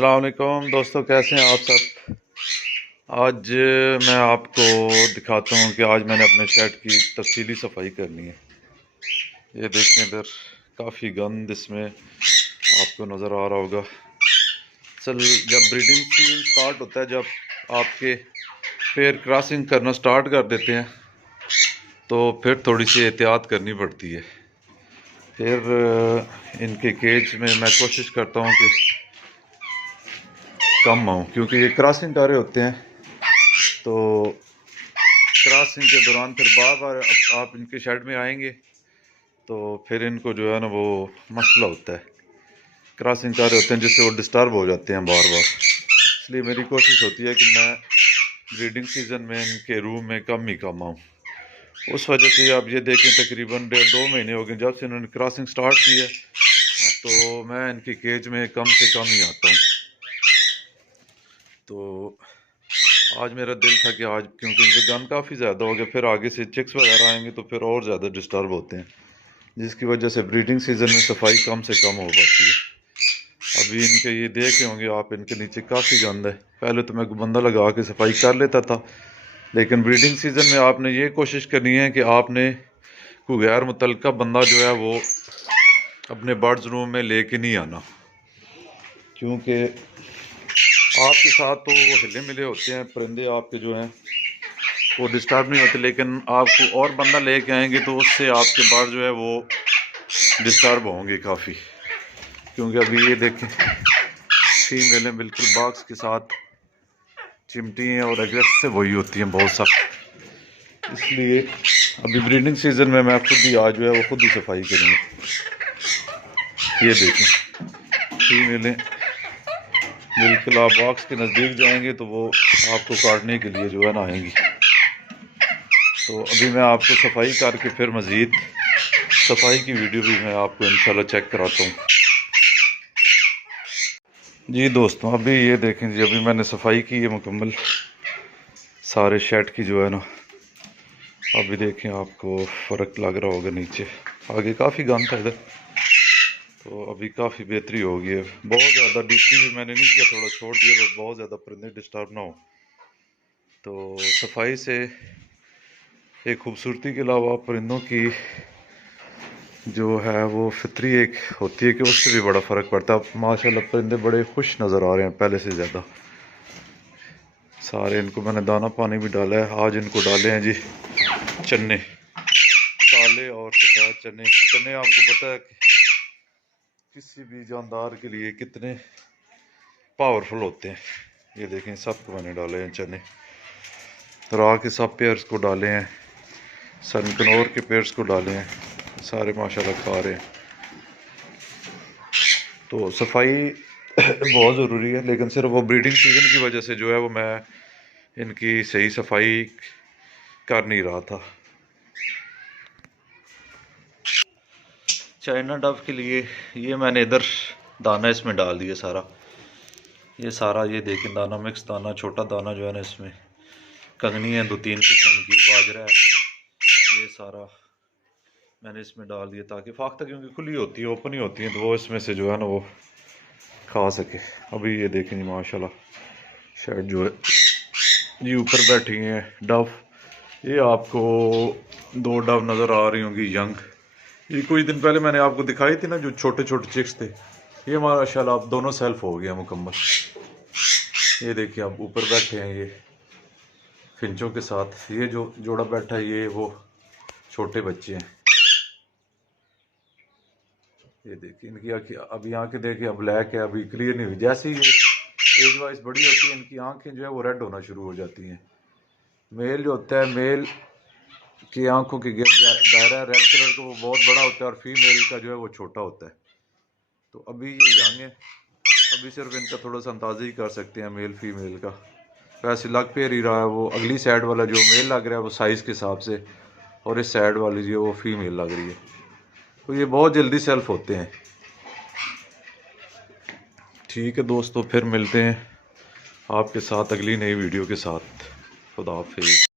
अस्सलाम वालेकुम दोस्तों, कैसे हैं आप सब। आज मैं आपको दिखाता हूं कि आज मैंने अपने शेड की तफसीली सफाई करनी है। ये देखें इधर काफ़ी गंद इसमें आपको नज़र आ रहा होगा। जब ब्रीडिंग सीजन स्टार्ट होता है, जब आपके पेयर क्रॉसिंग करना स्टार्ट कर देते हैं तो फिर थोड़ी सी एहतियात करनी पड़ती है। फिर इनके केज में मैं कोशिश करता हूँ कि कम आऊँ, क्योंकि ये क्रॉसिंग कर रहे होते हैं तो क्रॉसिंग के दौरान फिर बार बार आप इनके शेड में आएंगे तो फिर इनको जो है ना वो मसला होता है। क्रॉसिंग कर रहे होते हैं जिससे वो डिस्टर्ब हो जाते हैं बार बार। इसलिए मेरी कोशिश होती है कि मैं ब्रीडिंग सीज़न में इनके रूम में कम ही कम आऊँ। उस वजह से आप ये देखें तकरीबन 1.5-2 महीने हो गए जब से इन्होंने क्रॉसिंग स्टार्ट की है, तो मैं इनकी केज में कम से कम ही आता हूँ। तो आज मेरा दिल था कि आज क्योंकि इनके गन काफ़ी ज़्यादा हो गए, फिर आगे से चिक्स वगैरह आएंगे तो फिर और ज़्यादा डिस्टर्ब होते हैं, जिसकी वजह से ब्रीडिंग सीज़न में सफाई कम से कम हो पाती है। अभी इनके ये देख रहे होंगे आप, इनके नीचे काफ़ी गंद है। पहले तो मैं बंदा लगा के सफाई कर लेता था, लेकिन ब्रीडिंग सीज़न में आपने ये कोशिश करनी है कि आपने कोई गैर मुतल्लका बंदा जो है वो अपने बर्ड्स रूम में लेके नहीं आना, क्योंकि आपके साथ तो वो हिले मिले होते हैं परिंदे आपके जो हैं वो डिस्टर्ब नहीं होते, लेकिन आपको और बंदा लेके आएंगे तो उससे आपके बर्ड जो है वो डिस्टर्ब होंगे काफ़ी। क्योंकि अभी ये देखें फीमेलें बिल्कुल बॉक्स के साथ चिमटी हैं और एग्रेसिव वही होती हैं बहुत सख्त। इसलिए अभी ब्रीडिंग सीज़न में मैं खुद ही आज जो है वो खुद ही सफाई करूँगा। ये देखें फीमेलें बिल्कुल आप बॉक्स के नज़दीक जाएंगे तो वो आपको काटने के लिए जो है ना आएंगी। तो अभी मैं आपको सफाई करके फिर मज़ीद सफाई की वीडियो भी मैं आपको इंशाल्लाह चेक कराता हूँ। जी दोस्तों, अभी ये देखें जी, अभी मैंने सफाई की है मुकम्मल सारे शेड की जो है ना। अभी देखें आपको फ़र्क लग रहा होगा, नीचे आगे काफ़ी गंद था इधर, तो अभी काफ़ी बेहतरी हो गई है। बहुत ज़्यादा डीपली भी मैंने नहीं किया, थोड़ा छोड़ दिया बस बहुत ज़्यादा परिंदे डिस्टर्ब ना हो। तो सफाई से एक खूबसूरती के अलावा परिंदों की जो है वो फितरी एक होती है कि उससे भी बड़ा फ़र्क पड़ता है। माशाल्लाह परिंदे बड़े खुश नज़र आ रहे हैं पहले से ज़्यादा। सारे इनको मैंने दाना पानी भी डाला है। आज इनको डाले हैं जी चने, काले और सफ़ेद चने। चने आपको पता है कि किसी भी जानदार के लिए कितने पावरफुल होते हैं। ये देखें सबको मैंने डाले हैं चने, राह के सब पेयर्स को डाले हैं, सनकनौर के पेयर्स को डाले हैं, सारे माशाल्लाह खा रहे हैं। तो सफाई बहुत ज़रूरी है, लेकिन सिर्फ वो ब्रीडिंग सीज़न की वजह से जो है वो मैं इनकी सही सफाई कर नहीं रहा था। चाइना डव के लिए ये मैंने इधर दाना इसमें डाल दिया सारा। ये सारा ये देखें दाना, मिक्स दाना, छोटा दाना जो है ना, इसमें कंगनी है 2-3 किस्म की, बाजरा है, ये सारा मैंने इसमें डाल दिया ताकि फाख्ता क्योंकि खुली होती है, ओपन ही होती है, तो वो इसमें से जो है ना वो खा सके। अभी ये देखें जी माशाल्लाह शेड जो है जी ऊपर बैठी हैं डव। ये आपको 2 डव नज़र आ रही होंगी यंग। ये कुछ दिन पहले मैंने आपको दिखाई थी ना जो छोटे छोटे चिक्स थे, ये माशाल्लाह आप दोनों सेल्फ हो गया मुकम्मल। ये देखिए आप ऊपर बैठे हैं ये फिंचों के साथ। ये जो जोड़ा बैठा है ये वो छोटे बच्चे हैं। ये देखिए इनकी आँखें, अभी आँखें देखिए अब ब्लैक है, अभी क्लियर नहीं हुई। जैसे ही एज वाइज बड़ी होती है इनकी आँखें जो है वो रेड होना शुरू हो जाती हैं। मेल जो होता है, मेल की आंखों की दायरा रेड कलर का वो बहुत बड़ा होता है और फीमेल का जो है वो छोटा होता है। तो अभी ये यंग है, अभी सिर्फ इनका थोड़ा सा अंदाज़ा ही कर सकते हैं मेल फीमेल का। वैसे लग पे ही रहा है वो अगली साइड वाला जो मेल लग रहा है वो साइज़ के हिसाब से, और इस साइड वाली जो वो फीमेल लग रही है। तो ये बहुत जल्दी सेल्फ होते हैं। ठीक है दोस्तों, फिर मिलते हैं आपके साथ अगली नई वीडियो के साथ। खुदा हाफिज़।